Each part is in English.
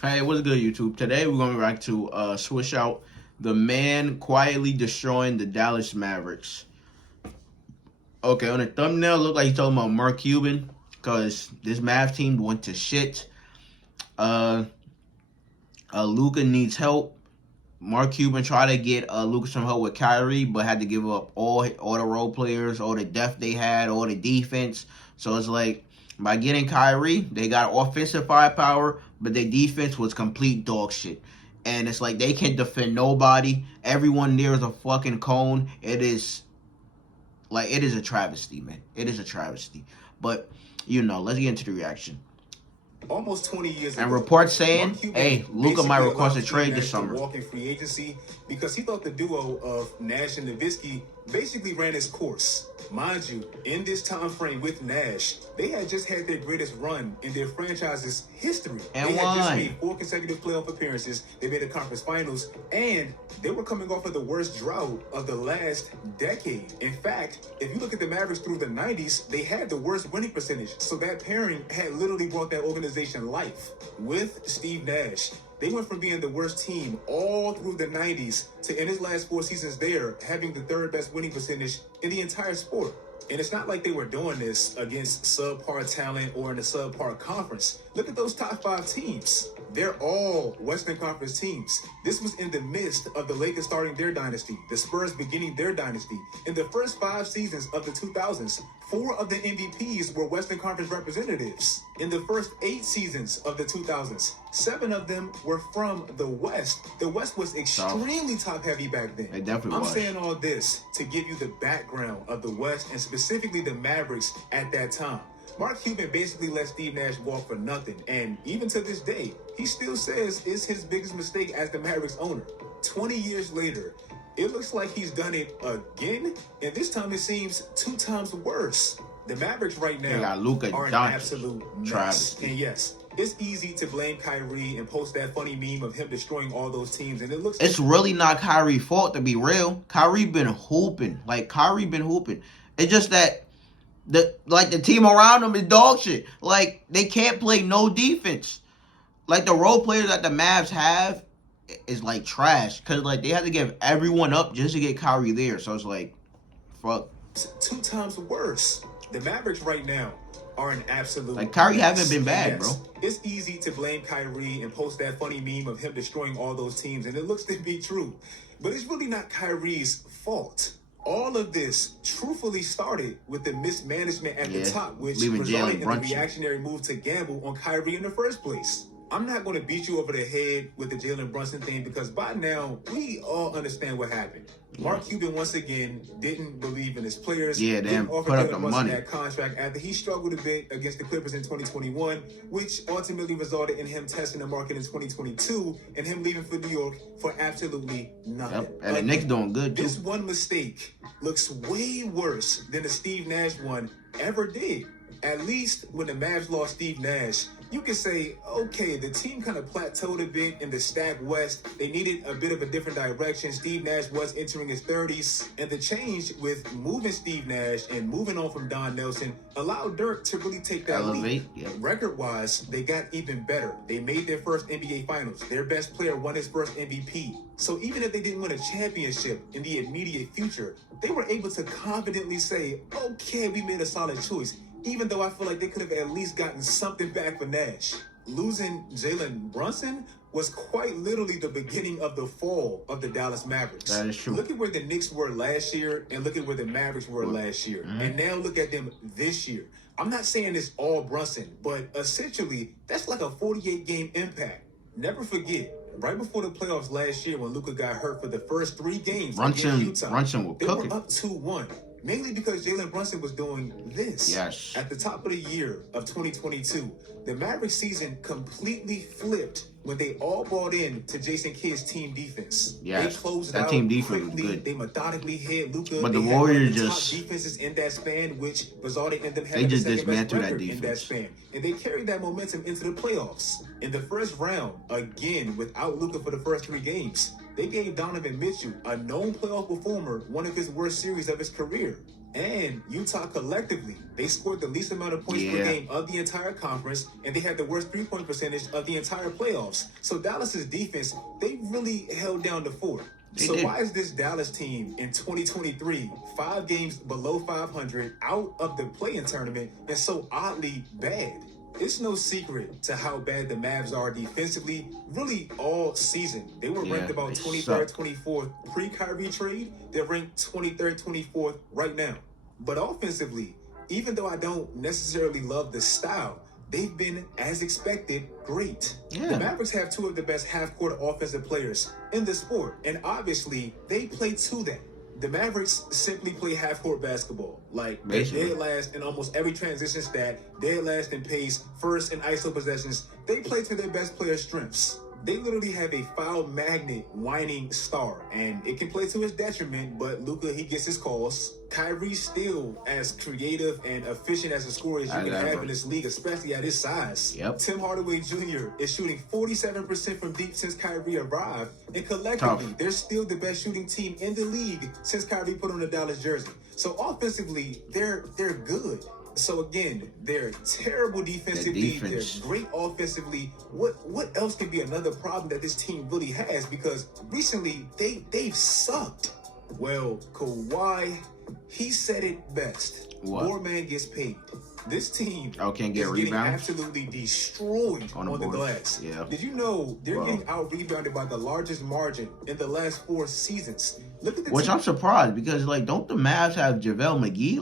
Hey, what's good, YouTube? Today we're going back to switch out the man quietly destroying the Dallas Mavericks. Okay, on the thumbnail, looked like he's talking about Mark Cuban because this Mav team went to shit. Luka needs help. Mark Cuban tried to get Luka some help with Kyrie, but had to give up all the role players, all the depth they had, all the defense. So it's like by getting Kyrie, they got offensive firepower, but their defense was complete dog shit. And it's like they can't defend nobody. Everyone there is a fucking cone. It is a travesty, man. It is a travesty. But let's get into the reaction. Almost 20 years and ago, reports saying, hey, Luka might request a trade this summer. Walk in free agency because he thought the duo of Nash and Nowitzki basically ran its course. Mind you, in this time frame with Nash, they had just had their greatest run in their franchise's history. And they won. had just made 4 consecutive playoff appearances. They made the conference finals, and they were coming off of the worst drought of the last decade. In fact, if you look at the Mavericks through the 90s, they had the worst winning percentage. So that pairing had literally brought that organization life. With Steve Nash, they went from being the worst team all through the 90s to, in his last 4 seasons there, having the 3rd best winning percentage in the entire sport. And it's not like they were doing this against subpar talent or in a subpar conference. Look at those top 5 teams. They're all Western Conference teams. This was in the midst of the Lakers starting their dynasty, the Spurs beginning their dynasty. In the first 5 seasons of the 2000s, 4 of the MVPs were Western Conference representatives. In the first 8 seasons of the 2000s, 7 of them were from the West. The West was extremely top-heavy back then. It definitely was. I'm saying all this to give you the background of the West and specifically the Mavericks at that time. Mark Cuban basically let Steve Nash walk for nothing, and even to this day, he still says it's his biggest mistake as the Mavericks owner. 20 years later, it looks like he's done it again, and this time it seems 2 times worse. The Mavericks right now are an absolute mess. And yes, it's easy to blame Kyrie and post that funny meme of him destroying all those teams, and it's really not Kyrie's fault, to be real. Kyrie been hooping. It's just that the team around them is dog shit. Like, they can't play no defense. Like, the role players that the Mavs have is like trash. Because, like, they have to give everyone up just to get Kyrie there. So it's like, fuck. 2 times worse. The Mavericks right now are an absolute like, Kyrie haven't been bad, bro. It's easy to blame Kyrie and post that funny meme of him destroying all those teams, and it looks to be true. But it's really not Kyrie's fault. All of this truthfully started with the mismanagement at the top, which resulted in the reactionary move to gamble on Kyrie in the first place. I'm not going to beat you over the head with the Jalen Brunson thing because by now, we all understand what happened. Mark Cuban, once again, didn't believe in his players. Yeah, damn, put up the money. That contract after he struggled a bit against the Clippers in 2021, which ultimately resulted in him testing the market in 2022 and him leaving for New York for absolutely nothing. Yep, and the Knicks doing good, too. This one mistake looks way worse than the Steve Nash one ever did. At least when the Mavs lost Steve Nash, you can say, okay, the team kind of plateaued a bit in the stacked West. They needed a bit of a different direction. Steve Nash was entering his 30s. And the change with moving Steve Nash and moving on from Don Nelson allowed Dirk to really take that lead. Yep. Record-wise, they got even better. They made their first NBA Finals. Their best player won his first MVP. So even if they didn't win a championship in the immediate future, they were able to confidently say, okay, we made a solid choice. Even though I feel like they could have at least gotten something back for Nash. Losing Jalen Brunson was quite literally the beginning of the fall of the Dallas Mavericks. That is true. Look at where the Knicks were last year and look at where the Mavericks were last year. And now look at them this year. I'm not saying it's all Brunson, but essentially, that's like a 48-game impact. Never forget, right before the playoffs last year when Luka got hurt for the first 3 games against Utah, Brunson they were up 2-1. Mainly because Jalen Brunson was doing this. Yes. At the top of the year of 2022, the Mavericks season completely flipped when they all bought in to Jason Kidd's team defense. Yes. They closed that out team defense quickly. was good. They methodically hit Luka. But the Warriors top just defenses in that span, which resulted in them having the second best record in that span. And they carried that momentum into the playoffs. In the first round, again, without Luka for the first 3 games, they gave Donovan Mitchell, a known playoff performer, one of his worst series of his career. And Utah collectively, they scored the least amount of points per game of the entire conference, and they had the worst three-point percentage of the entire playoffs. So Dallas's defense, they really held down the fort. So why is this Dallas team in 2023 5 games below 500, out of the play-in tournament, and so oddly bad? It's no secret to how bad the Mavs are defensively, really all season. They were ranked about 23rd, 24th pre-Kyrie trade. They're ranked 23rd, 24th right now. But offensively, even though I don't necessarily love the style, they've been, as expected, great. The Mavericks have 2 of the best half-court offensive players in the sport, and obviously, they play to that. The Mavericks simply play half-court basketball. Like, they're dead last in almost every transition stat, dead last in pace, first in ISO possessions. They play to their best players' strengths. They literally have a foul magnet whining star, and it can play to his detriment, but Luka, he gets his calls. Kyrie's still as creative and efficient as a scorer as you can have in this league, especially at his size. Tim Hardaway Jr. is shooting 47% from deep since Kyrie arrived, and collectively, they're still the best shooting team in the league since Kyrie put on the Dallas jersey. So offensively, they're good. So again, they're terrible defensively. They're great offensively. What else can be another problem that this team really has? Because recently they've sucked. Well, Kawhi, he said it best. More man gets paid. This team can't get is getting absolutely destroyed on the glass. Did you know they're getting out-rebounded by the largest margin in the last 4 seasons? Look at the Which I'm surprised because, like, don't the Mavs have JaVale McGee?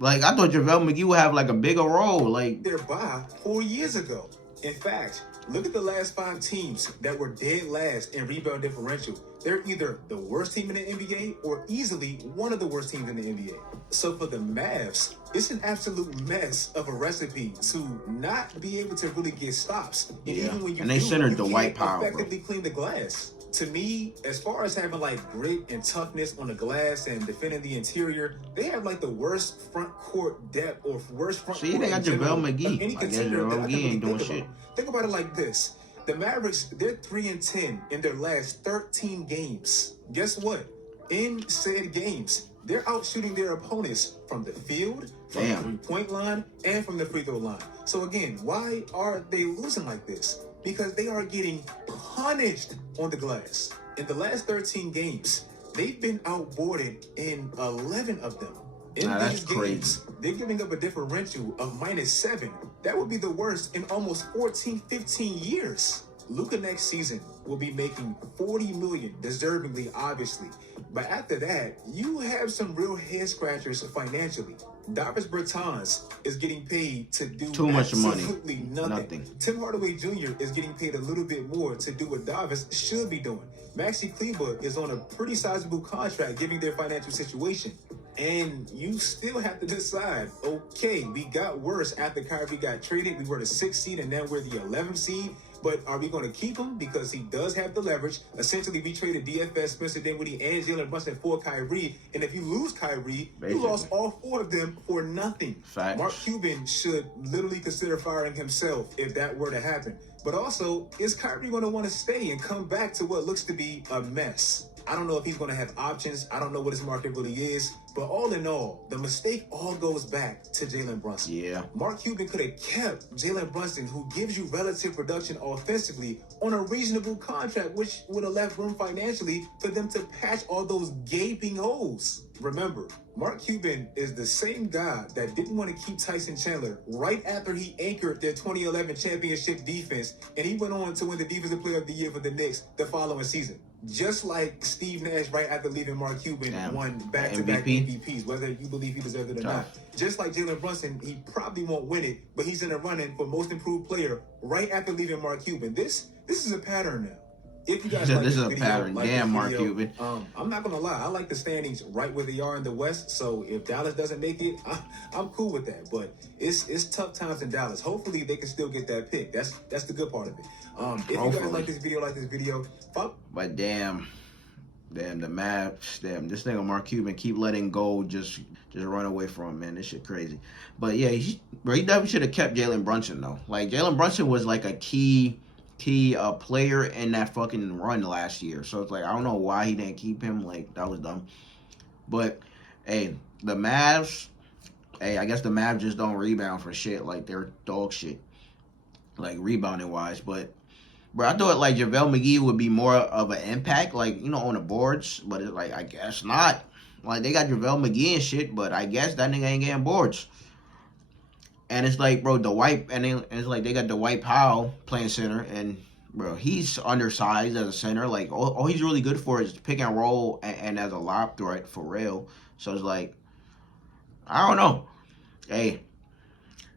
I thought JaVale McGee would have, like, a bigger role. Like, they're by 4 years ago. In fact, look at the last 5 teams that were dead last in rebound differential. They're either the worst team in the NBA or easily one of the worst teams in the NBA. So for the Mavs, it's an absolute mess of a recipe to not be able to really get stops. And even when you they centered the white power, effectively clean the glass. To me, as far as having like grit and toughness on the glass and defending the interior, they have like the worst front court depth or worst front court. They got JaVale McGee. Any contender that I can really think about. Think about it like this. The Mavericks, they're 3-10 in their last 13 games. Guess what? In said games, they're out shooting their opponents from the field, from the three-point line, and from the free throw line. So again, why are they losing like this? Because they are getting punished on the glass. In the last 13 games, they've been outboarded in 11 of them. In these games, they're giving up a differential of -7. That would be the worst in almost 14, 15 years. Luka next season will be making $40 million, deservingly, obviously. But after that, you have some real head scratchers financially. Davis Bertans is getting paid to do too much money. Absolutely nothing. Tim Hardaway Jr. is getting paid a little bit more to do what Davis should be doing. Maxi Kleber is on a pretty sizable contract, given their financial situation. And you still have to decide, okay, we got worse after Kyrie got traded. We were the 6th seed, and now we're the 11th seed. But are we going to keep him? Because he does have the leverage. Essentially, we traded DFS, Spencer Dinwiddie, and Jalen Brunson for Kyrie. And if you lose Kyrie, you lost all 4 of them for nothing. Mark Cuban should literally consider firing himself if that were to happen. But also, is Kyrie going to want to stay and come back to what looks to be a mess? I don't know if he's going to have options. I don't know what his market really is. But all in all, the mistake all goes back to Jalen Brunson. Mark Cuban could have kept Jalen Brunson, who gives you relative production offensively, on a reasonable contract, which would have left room financially for them to patch all those gaping holes. Remember, Mark Cuban is the same guy that didn't want to keep Tyson Chandler right after he anchored their 2011 championship defense, and he went on to win the Defensive Player of the Year for the Knicks the following season. Just like Steve Nash right after leaving Mark Cuban won back-to-back MVPs, whether you believe he deserved it or not. Just like Jalen Brunson, he probably won't win it, but he's in a run-in for most improved player right after leaving Mark Cuban. This is a pattern now. If you guys like this is a pattern. Damn, Mark Cuban. I'm not gonna lie. I like the standings right where they are in the West. So if Dallas doesn't make it, I'm cool with that. But it's tough times in Dallas. Hopefully they can still get that pick. That's the good part of it. If you guys like this video, But damn, the Mavs, this nigga Mark Cuban keep letting go just run away from him, man. This shit crazy. But yeah, he definitely should have kept Jalen Brunson though. Like Jalen Brunson was like a key player in that fucking run last year. So it's like I don't know why he didn't keep him. Like that was dumb. But Hey, the Mavs. Hey, I guess the Mavs just don't rebound for shit. Like they're dog shit, like rebounding wise. But bro, I thought like JaVale McGee would be more of an impact, like on the boards. But it's like I guess not. Like they got JaVale McGee and shit, but I guess that nigga ain't getting boards. And it's like, bro, it's like they got Dwight Powell playing center, and bro, he's undersized as a center. Like all he's really good for is pick and roll and as a lob threat for real. So it's like, I don't know. Hey,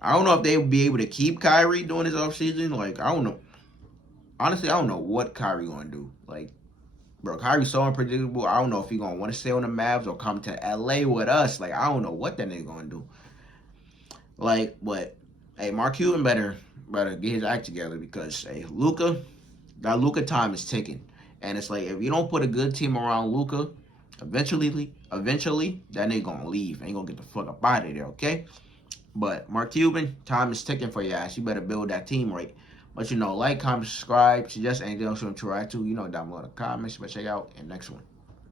I don't know if they would be able to keep Kyrie during his offseason. Like, I don't know. Honestly, I don't know what Kyrie gonna do. Like, bro, Kyrie's so unpredictable. I don't know if he gonna want to stay on the Mavs or come to LA with us. Like, I don't know what that nigga gonna do. Like, but hey, Mark Cuban better get his act together because hey, that Luka time is ticking, and it's like if you don't put a good team around Luka, eventually that nigga gonna leave and he gonna get the fuck up out of there. Okay, but Mark Cuban, time is ticking for your ass. You better build that team right. But like, comment, subscribe, suggest anything else you want to try to, down below in the comments. But check out the next one.